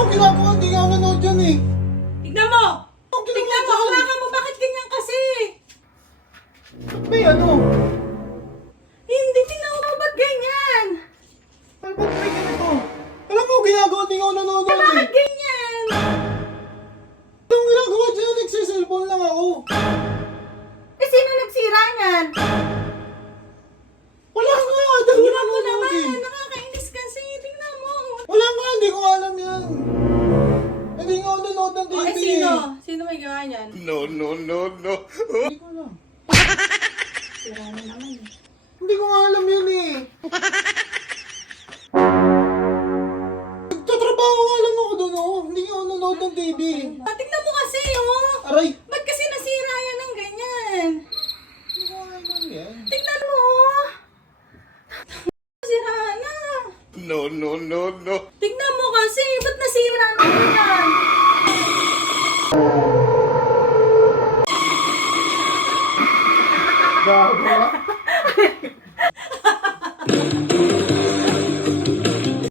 akong ginagawa, hindi nga ako nanood yan eh. Tignan mo! Anong Tignan mo, ginagawa dyan? hawakan mo, bakit ganyan kasi? May ano? Hindi, tignan mo, ba't ganyan? Ay, ba't may ganito? Alam mo, ginagawa, hindi nga ako nanood yan eh. Bakit ganyan? Anong ginagawa dyan? Nagsiselfone lang ako. Eh, sino nagsira niyan? Wala nga, dalawa Tignan mo nanonood naman, eh. nakakainis kasi. Tignan mo. Wala nga, hindi ko alam yan. Hindi nga ako nanood ng TV. Eh, sino? Sino may gawa niyan? No. Hindi ko alam. Sira na naman eh. Hindi ko nga alam yun eh. Nagtatrabaho nga lang ako doon oh. Hindi nga ako nanood ng TV. Tignan mo kasi, oh. Aray! Ba't kasi nasira yan ng ganyan? Hindi ko alam yan. Tignan mo. Sira na. No. Tignan mo kasi, ba't nasira na yan? Gago ah.